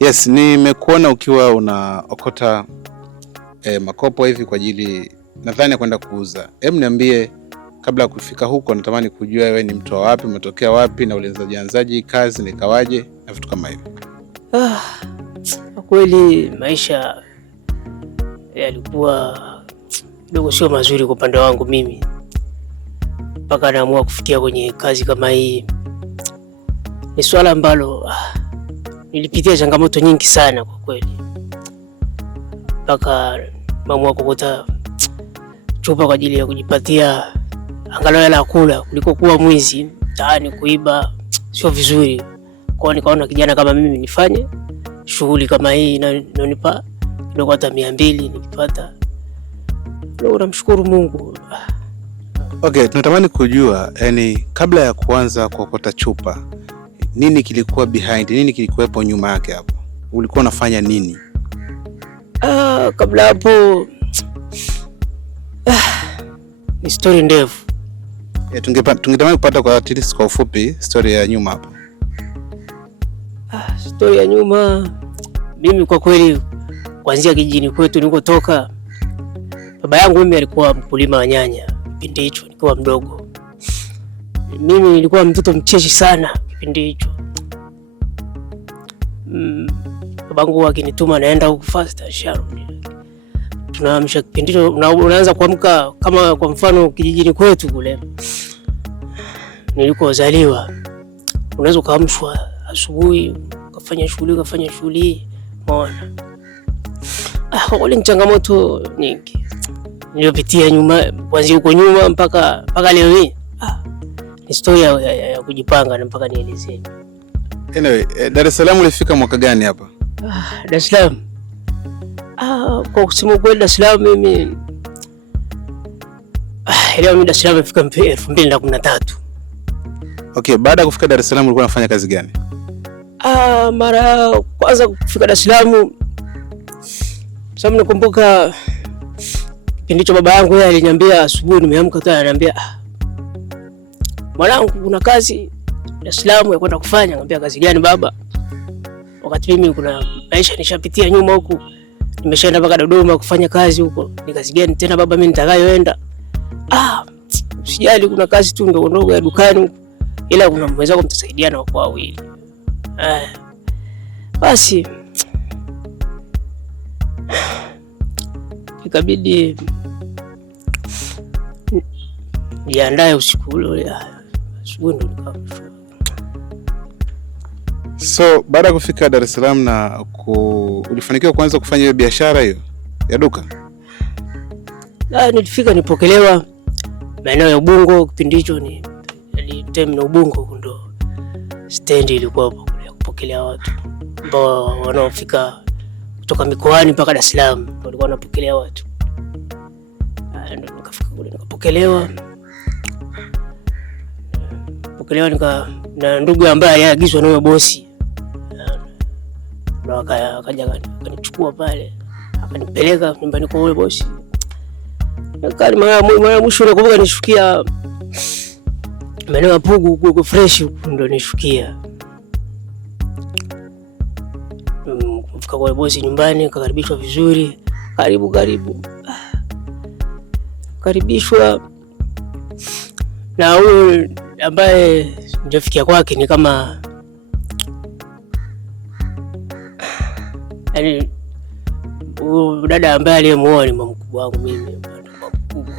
Yes, nimekuona ukiwa unaokota makopo hivi kwa ajili nadhani ya kwenda kuuza. Hebu niambie, kabla ya kufika huko natamani kujua wewe ni mtu wa wapi, umetokea wapi na ulianzaje kazi na ikawaje na vitu kama hivyo. Kwa kweli maisha yalikuwa kidogo sio mazuri kwa upande wangu mimi, mpaka naamua kufikia kwenye kazi kama hii. Ni swala ambalo nilipitia changamoto nyingi sana kwa kweli, mpaka naamua kuokota chupa kwa ajili ya kujipatia angalau hela ya kula, kuliko kuwa mwizi mtaani kuiba, sio vizuri. Kwa nikaona kijana kama mimi nifanye shughuli kama hii inanipa kidogo hata 200 nikipata. Ndio namshukuru Mungu. Okay, tunatamani kujua yani kabla ya kuanza kuokota chupa nini kilikuwa behind, nini kilikuwepo nyuma yake hapo? Ulikuwa unafanya nini? Kabla hapo ni story ndefu. Tungetamani kupata kwa at least kwa ufupi story ya nyuma hapo. Story ya nyuma, mimi kwa kweli kuanzia kijijini kwetu nilikotoka, baba yangu mimi alikuwa mkulima wa nyanya kipindi hicho nikiwa mdogo. Mimi nilikuwa mtoto mcheshi sana kipindi hicho. Babangu akinituma naenda huko fast sharp. Tunaamsha kipindi hicho, unaanza kuamka kama kwa mfano kijijini kwetu kule nilikozaliwa. Unaweza kuamshwa asubuhi ukafanya shughuli, umeona. Kwa kweli changamoto nyingi niliyopitia nyuma, kuanzia huko nyuma mpaka leo hii. Ni story ya kujipanga na mpaka nielezee. Anyway, Dar es Salaam ulifika mwaka gani hapa? Dar es Salaam. Kwa kusema kweli Dar es Salaam mimi leo Dar es Salaam nimefika 2013. Okay, baada ya kufika Dar es Salaam ulikuwa unafanya kazi gani? Mara kwanza kufika Dar es Salaam, sababu nakumbuka kipindi hicho baba yangu yeye aliniambia asubuhi nimeamka tu ananiambia, mwanangu kuna kazi Dar es Salaam ya kwenda kufanya. Nikamwambia kazi gani baba? Wakati mimi kuna maisha nishapitia nyuma huku, nimeshaenda mpaka Dodoma kufanya kazi huko. Ni kazi gani tena baba mimi nitakayoenda? Usijali, kuna kazi tu ndogo ndogo ya dukani huko, ila kuna mwenzako mtasaidiana kwa wawili. Basi ikabidi niandae usiku ule, asubuhi ndo nikaamka. So baada ya kufika Dar es Salaam na ulifanikiwa kuanza kufanya hiyo biashara hiyo ya duka? Nilifika nipokelewa maeneo ya Ubungo. Kipindi hicho ni terminal Ubungo, ndo stand ilikuwa hapo ya kupokelea watu ambao wanaofika kutoka mikoani mpaka Dar es Salaam, walikuwa wanapokelea watu. Ndio nikafika kule nikapokelewa na ndugu ambaye aliagizwa na huyo bosi. Ndio akaja akanichukua pale akanipeleka nyumbani kwa huyo bosi. Mara mwisho nakumbuka nishukia maeneo ya Pugu huko fresh, ndio nishukia. Kufika kwa bosi nyumbani, kakaribishwa vizuri, karibu. Karibishwa na huyo ambaye ndio fikia kwake ni kama yani huyo dada ambaye aliyemuoa ni mkubwa wangu mimi, mkubwa.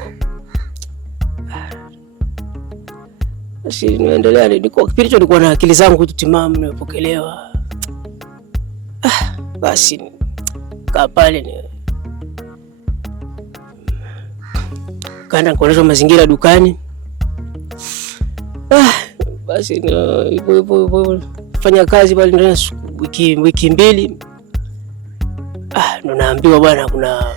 Basi niendelea, nilikuwa kipindi hicho nilikuwa na akili zangu tu timamu, nimepokelewa. Basi kaa pale kaenda kuonyeshwa mazingira dukani. Basi hivyo fanya kazi pale ndani wiki 2. Ndo naambiwa bwana kuna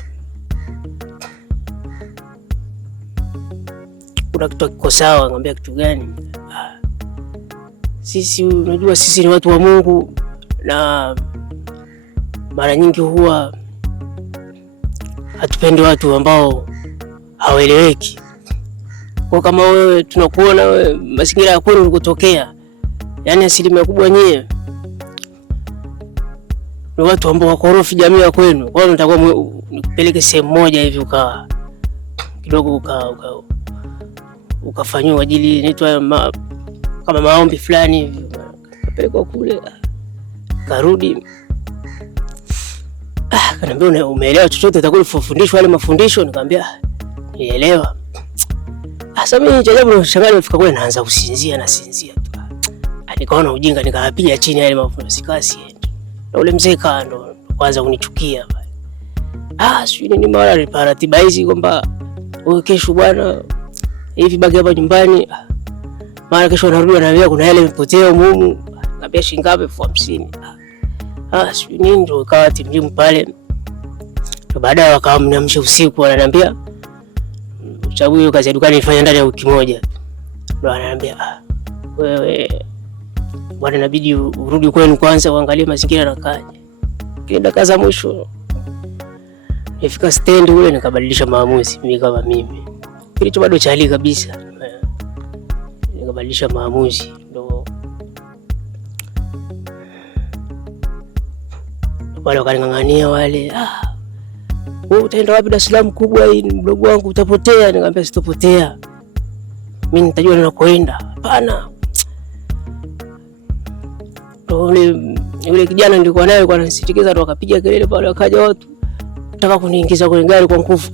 kitu kiko sawa. Ngambia kitu gani? Sisi unajua sisi ni watu wa Mungu na mara nyingi huwa hatupendi watu ambao hawaeleweki. Kwa kama wewe tunakuona wewe mazingira yako ulikotokea, yani asilimia kubwa nyie ni watu ambao wakorofi jamii ya kwenu. Kwa hiyo nitakuwa nikupeleke sehemu moja hivi ukawa kidogo ukafanywa kwa ajili inaitwa kama maombi fulani hivi. Kapelekwa kule, karudi. Kaniambia umeelewa chochote utakufundishwa yale mafundisho? Nikamwambia nielewa. Sasa mimi cha ajabu nashangaa nimefika kule naanza kusinzia tu. Nikaona ujinga nikapiga chini yale mafundisho sikasi. Na ule mzee kando kwanza kunichukia pale. Sio ni mara ratiba hizi kwamba wewe kesho bwana hivi baki hapa nyumbani. Mara kesho narudi na kuna yale imepotea humu. Ngambia shilingi ngapi? 50,000. Sio nini ndio ikawa timu pale. Baadaye wakamniamsha usiku wananiambia sababu hiyo kazi ya dukani nilifanya ndani ya wiki moja. Ndio ananiambia wewe bwana inabidi urudi kwenu kwanza uangalie mazingira na kaje. Kile kaza mwisho nifika stand ule nikabadilisha maamuzi mimi kama mimi. Kilicho bado chali kabisa. Nikabadilisha maamuzi ndio wale wakaning'ang'ania wale. Wewe utaenda wapi? Dar es Salaam kubwa hii, mdogo wangu utapotea. Nikamwambia sitopotea. Mimi nitajua ninakoenda. Hapana. Yule kijana nilikuwa naye kwa anasitikiza ndo akapiga kelele pale wakaja watu. Nataka kuniingiza kwenye gari kwa nguvu.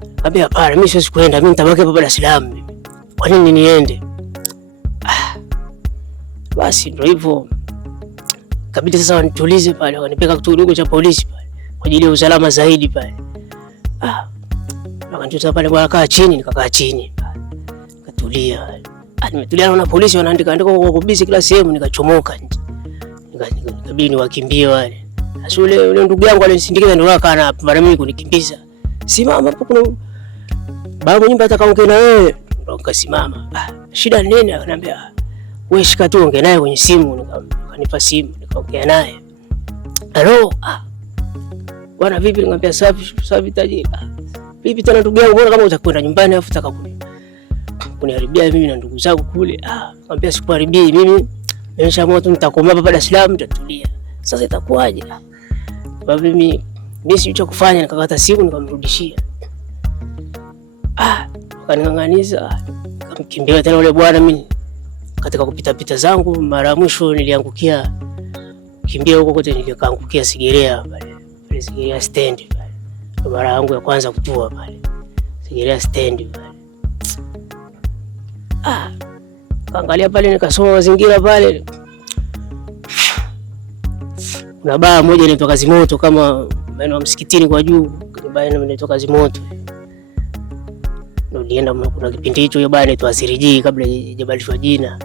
Nikamwambia hapana, mimi siwezi kwenda. Mimi nitabaki hapa Dar es Salaam. Kwa nini niende? Basi ndio hivyo. Kabidi sasa wanitulize pale, wanipeka kituo cha polisi pale kwa ajili ya usalama zaidi pale. Wakanitoa pale kwa kaa chini, nikakaa chini. Nikatulia. Nimetulia na polisi wanaandika kwa kubisi kila sehemu, nikachomoka nje. Nikabidi niwakimbie wale. Sasa ule ndugu yangu alinisindikiza ndio akana mara mimi kunikimbiza. Simama hapo kuna baba nyumba atakaongea na wewe. Ndio nikasimama. Shida nini? Akaniambia wewe shika tu ongea naye kwenye simu. Akanipa simu nikaongea naye. Hello. Bwana vipi? Nikamwambia safi tajiri. Vipi tena ndugu yangu, mbona kama utakwenda nyumbani afu utaka kuniharibia mimi na ndugu zangu kule? Nikamwambia sikuharibii mimi. Nimeshaamua tu nitakomea hapa Dar es Salaam nitatulia. Sasa itakuwaje? Baba mimi si cha kufanya, nikakata simu nikamrudishia. Akaning'ang'aniza. Nikamkimbia tena yule bwana mimi. Katika kupita zangu mara ya mwisho niliangukia kimbia huko kote, nilikaangukia Segerea pale. Pale Segerea stand pale. Mara yangu ya kwanza kutua pale. Segerea stand pale. Kaangalia pale nikasoma mazingira pale. Kuna baa moja inaitwa Kazi Moto kama maeneo ya msikitini kwa juu, baa inaitwa Kazi Moto. Ndio nilienda kuna kipindi hicho hiyo baa inaitwa Asiriji kabla haijabadilishwa jina.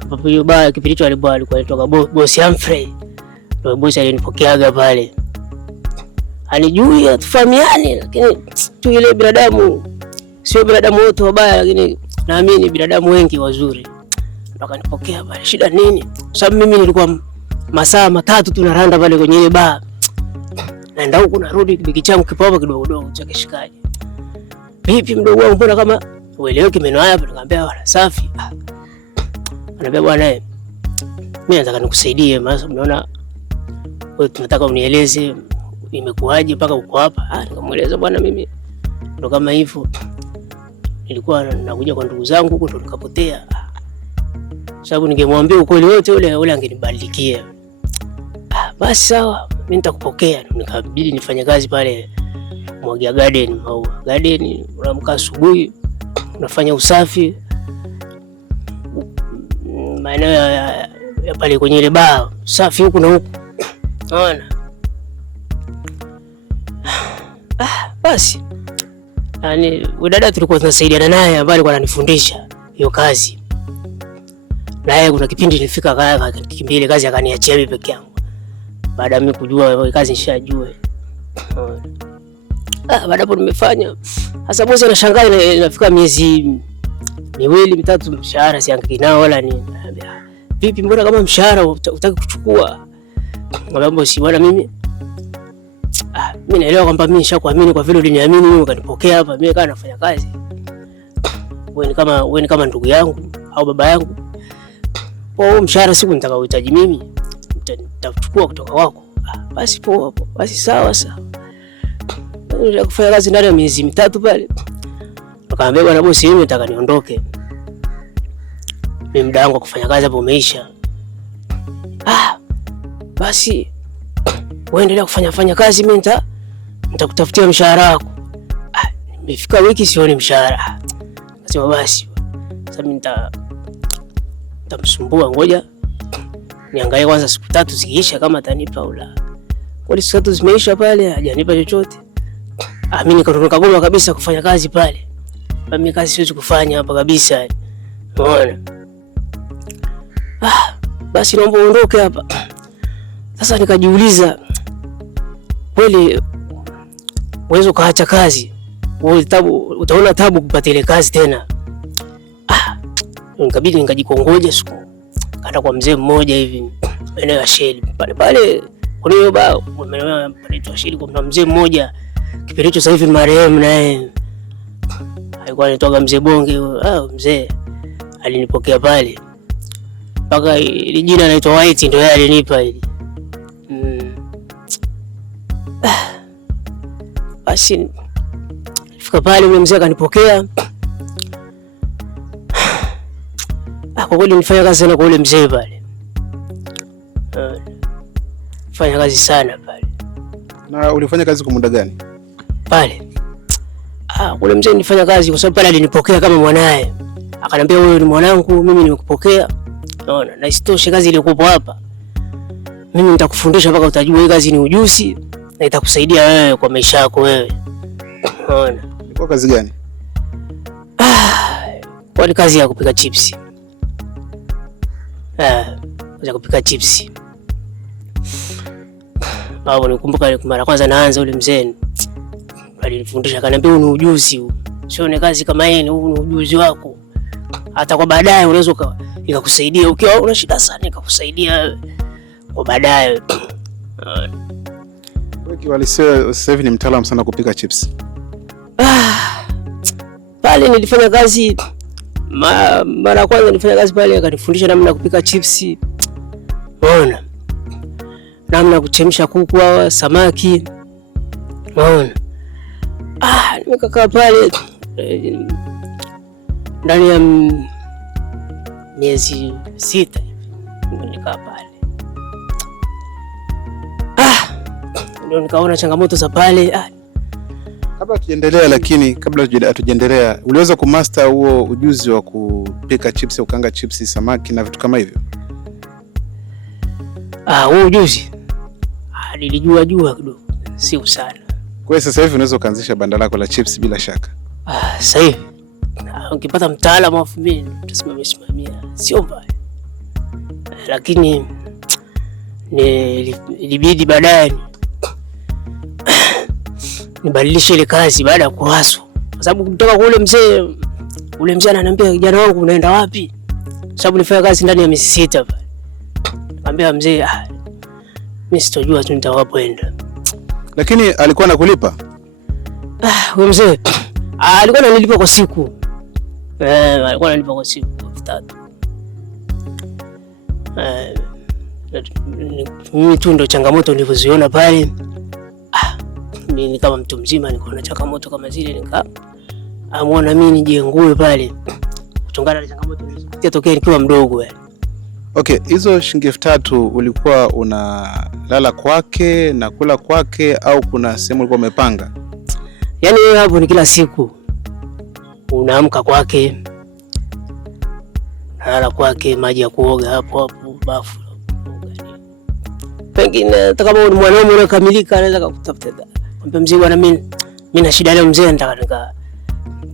Ambapo hiyo baa kipindi hicho alikuwa anaitwa Boss Humphrey. Ndio boss alinipokeaga pale. Anijui atufahamiane lakini tu ile binadamu sio binadamu wote wabaya, lakini naamini binadamu wengi wazuri. Ndio akanipokea pale. Shida nini? Sababu mimi nilikuwa masaa matatu tunaranda pale kwenye ile baa. Naenda huko narudi kibiki changu kipo hapa kidogo cha kishikaji. Vipi mdogo wangu, mbona kama ueleweki meno haya? Nikamwambia wala safi. Anambia bwana mimi nataka nikusaidie, maana unaona wewe tunataka unieleze imekuaje mpaka uko hapa. Nikamweleza bwana mimi ndo kama hivyo. Nilikuwa nakuja kwa ndugu zangu huko ndo nikapotea. Sababu ningemwambia ukweli wote ule angenibadilikia. Basi sawa, mimi nitakupokea. Nikabidi nifanye kazi pale Mwagia Garden, Maua Garden. Unaamka asubuhi, unafanya usafi maeneo ya pale kwenye ile baa, usafi huku na huku. Unaona? Basi yani dada tulikuwa tunasaidiana naye ambaye alikuwa ananifundisha hiyo kazi. Na yeye kuna kipindi nilifika akakimbia ile kazi akaniachia mimi peke yangu. Baada ya mimi kujua hiyo kazi nishajua. Baada hapo nimefanya. Sasa bosi anashangaa inafika miezi 2-3 mshahara siangi nao wala nini. Vipi mbona kama mshahara utaki kuchukua? Ngambia bosi bwana mimi naelewa kwamba mimi nishakuamini kwa vile uliniamini mimi ukanipokea hapa, mimi kana nafanya kazi. Wewe ni kama ndugu yangu au baba yangu. Kwa hiyo mshahara siku nitakaohitaji mimi nitachukua kutoka kwako. Basi poa, basi sawa. Ndio kufanya kazi ndani ya miezi 3 pale. Nikamwambia bwana bosi, mimi nataka niondoke. Mimi muda wangu kufanya kazi hapo umeisha. Basi uendelea kufanya kazi, mimi nitakutafutia mshahara wako. Nimefika wiki sioni mshahara. Nasema basi sasa mimi nitamsumbua, ngoja niangalie kwanza siku 3 zikiisha kama atanipa au la. Kwa siku 3 zimeisha pale hajanipa chochote. Mimi nikatoka goma kabisa kufanya kazi pale. Mimi kazi siwezi kufanya hapa kabisa. Unaona? Basi naomba uondoke hapa. Sasa nikajiuliza, kweli uwezo kaacha kazi, utaona tabu kupata ile kazi tena. Nikabidi nikajikongoja siku. Kaenda kwa mzee mmoja hivi eneo ya Sheli. Pale kuna hiyo bao, pale Sheli kwa mzee mmoja. Kipindi hicho sasa hivi marehemu naye. Alikuwa anatoka mzee Bonge. Mzee alinipokea pale. Paka ile jina anaitwa White ndio yeye alinipa hili. Basi fika pale yule mzee akanipokea. Kwa kweli nilifanya kazi sana kwa yule mzee pale. Fanya kazi sana pale. Na ulifanya kazi kwa muda gani? Pale. Yule mzee nilifanya kazi kwa sababu pale alinipokea kama mwanae. Akaniambia wewe ni mwanangu, mimi nimekupokea. Unaona? Na isitoshe kazi ile kupo hapa. Mimi nitakufundisha mpaka utajua hii kazi ni ujuzi na itakusaidia wewe kwa maisha yako wewe. Unaona? Ilikuwa kazi gani? Kwa kazi ya kupika chips. Ya kupika chips. Nikumbuka mara kwanza naanza ule mzee alinifundisha, akaniambia huu ni ujuzi huu. Sio ni kazi kama hii, huu ni ujuzi wako. Hata kwa baadaye unaweza ikakusaidia ukiwa una shida sana, ikakusaidia kwa baadaye. Wewe sasa hivi ni mtaalamu sana kupika chips. Pale nilifanya kazi mara kwanza nilifanya kazi pale, akanifundisha namna ya kupika chips. Unaona? Namna ya kuchemsha kuku au samaki. Unaona? Nimekaa pale ndani ya miezi 6 nimekaa pale. Ndio nikaona changamoto za pale. Kabla hatujaendelea, uliweza kumaster huo ujuzi wa kupika chips au kukaanga chips, samaki na vitu kama hivyo? Huo ujuzi nilijua kidogo, sio sana. Kwa hiyo sasa hivi unaweza kuanzisha banda lako la chips bila shaka? Sasa hivi ukipata mtaalamu wa mimi utasimamia, sio mbaya. Lakini ilibidi baadaye nibadilishe ile kazi baada ya kuhaswa. Kwa sababu kutoka kwa ule mzee ananiambia, kijana wangu unaenda wapi? Kwa sababu nilifanya kazi ndani ya miezi 6 pale. Nikamwambia mzee, mimi sitojua tu nitawapoenda. Lakini alikuwa anakulipa? Huyo mzee alikuwa ananilipa kwa siku. Alikuwa ananilipa kwa siku 3. Mimi tu ndo changamoto nilizoziona pale. Mimi kama mtu mzima niko na changamoto kama zile, nikaamua mimi nijengue pale kutongana na changamoto nilizopitia tokea nikiwa mdogo yani. Okay, hizo shilingi 3,000 ulikuwa unalala kwake na kula kwake au kuna sehemu ulikuwa umepanga? Yaani wewe hapo ni kila siku unaamka kwake, nalala kwake, maji ya kuoga hapo bafu. Pengine kama ni mwanaume unakamilika anaweza kukutafuta. Mwambie mzee, bwana mimi na shida leo mzee, nataka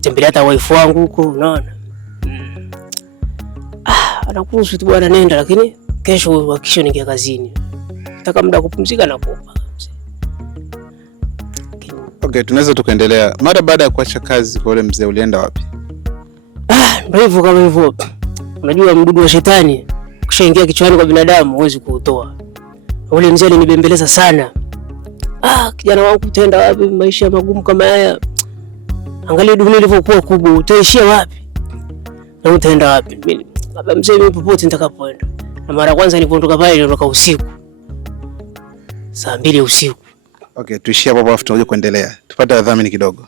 tembelea hata wife wangu huko, unaona? Anakuruhusu tu bwana, nenda, lakini kesho hakikisha niingia kazini. Nataka muda kupumzika na kuopa. Okay, tunaweza tukaendelea. Mara baada ya kuacha kazi kwa yule mzee ulienda wapi? Ndio hivyo kama hivyo. Unajua mdudu wa shetani ukishaingia kichwani kwa binadamu huwezi kuutoa. Ule mzee alinibembeleza sana. Kijana wangu utaenda wapi? Maisha magumu kama haya. Angalia dunia ilivyokuwa kubwa, utaishia wapi? Na utaenda wapi? Mimi mzee, mimi popote nitakapoenda. Na mara kwanza nilipoondoka pale niliondoka usiku. saa 2 usiku. Okay, tuishie hapo hapo, tutakuja kuendelea. Tupate wadhamini kidogo.